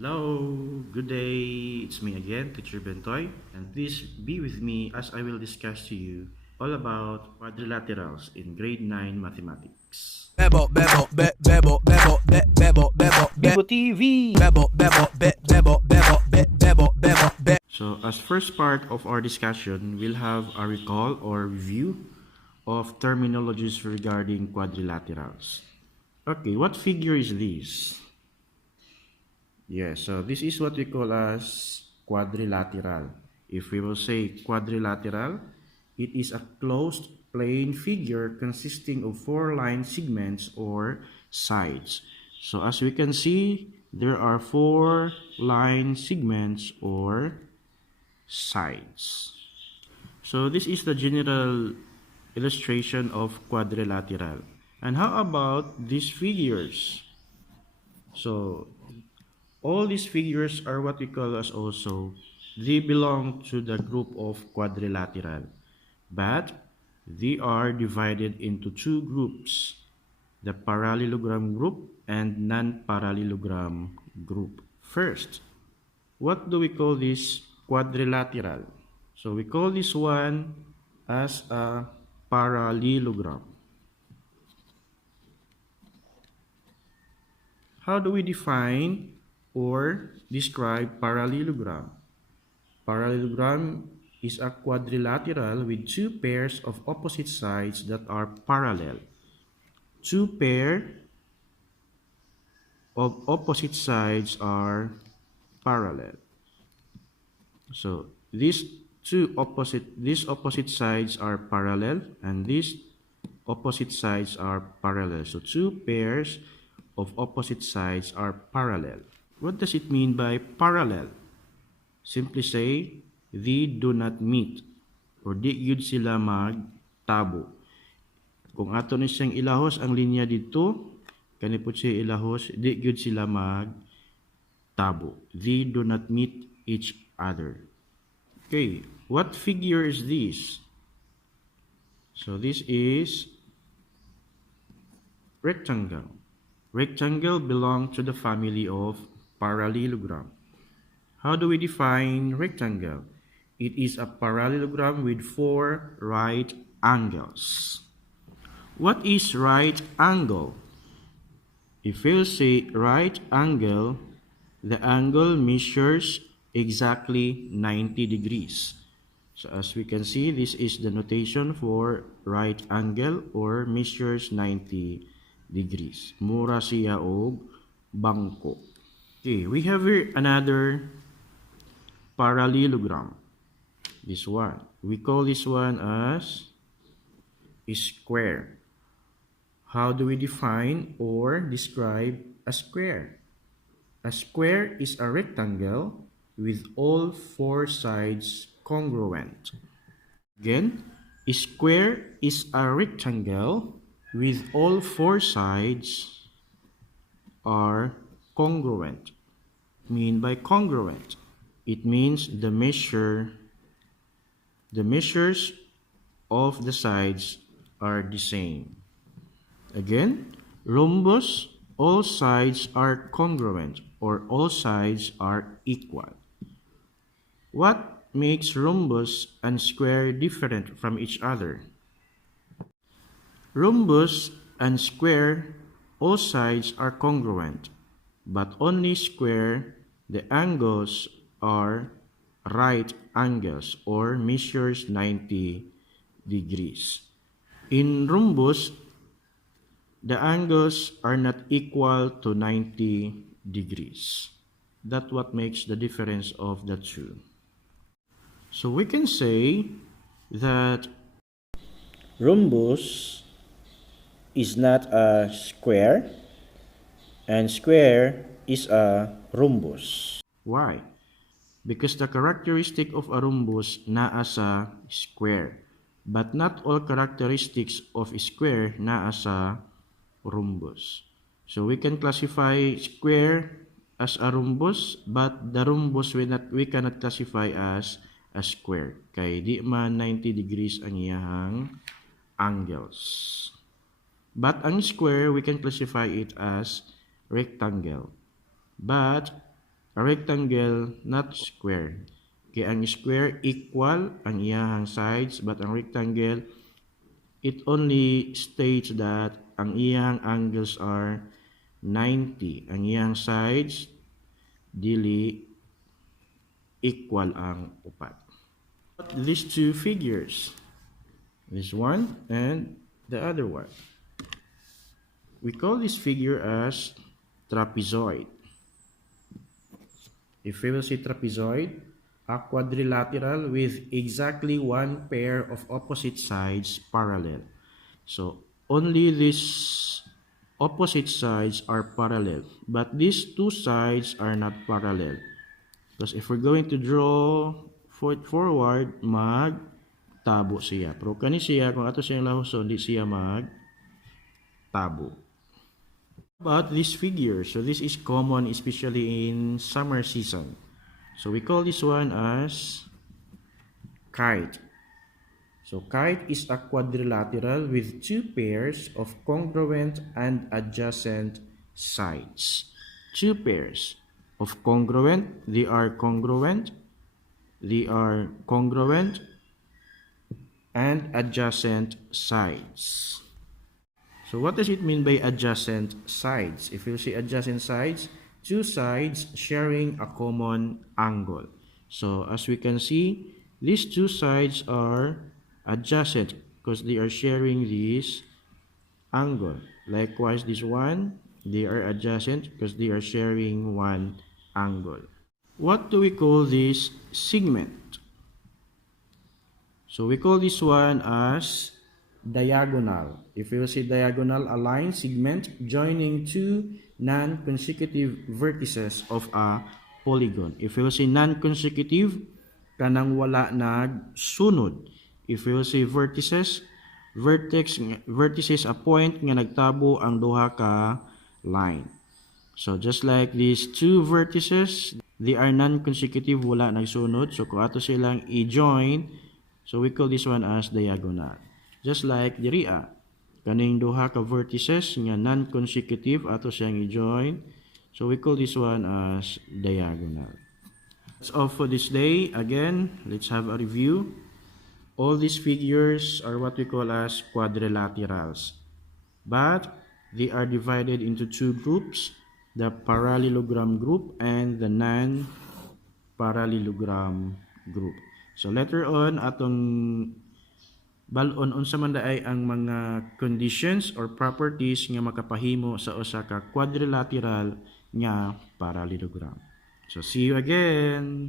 Hello, good day. It's me again, Teacher Bentoy, and please be with me as I will discuss to you all about quadrilaterals in grade 9 mathematics. Bebo, bebo, bebo, bebo, bebo, bebo, Bibo TV. bebo, bebo, bebo, bebo, bebo, bebo, So, as first part of our discussion, we'll have a recall or review of terminologies regarding quadrilaterals. Okay, what figure is this? Yes, so this is what we call as quadrilateral. If we will say quadrilateral, it is a closed plane figure consisting of four line segments or sides. So as we can see, there are four line segments or sides. So this is the general illustration of quadrilateral. And how about these figures? So all these figures are what we call as also, they belong to the group of quadrilateral, but they are divided into two groups, the parallelogram group and non-parallelogram group. First, what do we call this quadrilateral? So we call this one as a parallelogram. How do we define or describe parallelogram? Parallelogram is a quadrilateral with two pairs of opposite sides that are parallel. Two pair of opposite sides are parallel. So these opposite sides are parallel, and these opposite sides are parallel. So two pairs of opposite sides are parallel. What does it mean by parallel? Simply say, they do not meet or di yun sila magtabo. Kung ato ni siyang ilahos ang linya dito, kanipot siya ilahos, di yun sila magtabo. They do not meet each other. Okay, what figure is this? So this is rectangle. Rectangle belong to the family of parallelogram. How do we define rectangle? It is a parallelogram with four right angles. What is right angle? If we'll say right angle, the angle measures exactly 90 degrees. So as we can see, this is the notation for right angle or measures 90 degrees. Mura siya og bangko. Okay, we have here another parallelogram. This one. We call this one as a square. How do we define or describe a square? A square is a rectangle with all four sides congruent. Again, a square is a rectangle with all four sides are congruent. Mean by congruent, it means the measures of the sides are the same. Again, rhombus, all sides are congruent or all sides are equal. What makes rhombus and square different from each other? Rhombus and square, all sides are congruent, but only square, the angles are right angles or measures 90 degrees. In rhombus, the angles are not equal to 90 degrees. That's what makes the difference of the two. So we can say that rhombus is not a square and square is a rhombus. Why? Because the characteristic of a rhombus naa sa square, but not all characteristics of a square naa sa rhombus. So we can classify square as a rhombus, but the rhombus we cannot classify as a square. Kay di man 90 degrees ang iyahang angles. But ang square, we can classify it as rectangle. But A rectangle, not square. Kaya ang square equal ang iyahang sides, but ang rectangle, it only states that ang iyang angles are 90. Ang iyang sides, dili equal ang upat. These two figures, this one and the other one, we call this figure as trapezoid. If we will see trapezoid, a quadrilateral with exactly one pair of opposite sides parallel. So only these opposite sides are parallel, but these two sides are not parallel. Because if we're going to draw forward, mag-tabo siya. Pero kani siya, kung ato siyang lahuson, di siya mag-tabo. About this figure, so this is common especially in summer season. So we call this one as kite. So kite is a quadrilateral with two pairs of congruent and adjacent sides. Two pairs of congruent, they are congruent, and adjacent sides. So what does it mean by adjacent sides? If you see adjacent sides, two sides sharing a common angle. So as we can see, these two sides are adjacent because they are sharing this angle. Likewise, this one, they are adjacent because they are sharing one angle. What do we call this segment? So we call this one as diagonal. If you see diagonal, a line segment joining two non-consecutive vertices of a polygon. If you see non-consecutive, kanang wala nagsunod. If you see vertices, vertices a point nga nagtabo ang duha ka line. So just like these two vertices, they are non-consecutive, wala nagsunod. So kung ato silang i-join, so we call this one as diagonal. Just like diri kaning duha ka vertices nga non-consecutive ato siyang i-join. So we call this one as diagonal. That's all for this day. Again, let's have a review. All these figures are what we call as quadrilaterals. But they are divided into two groups, the parallelogram group and the non-parallelogram group. So later on, atong balon unsa man daay ang mga conditions or properties nga makapahimo sa usa ka quadrilateral nga parallelogram. So see you again.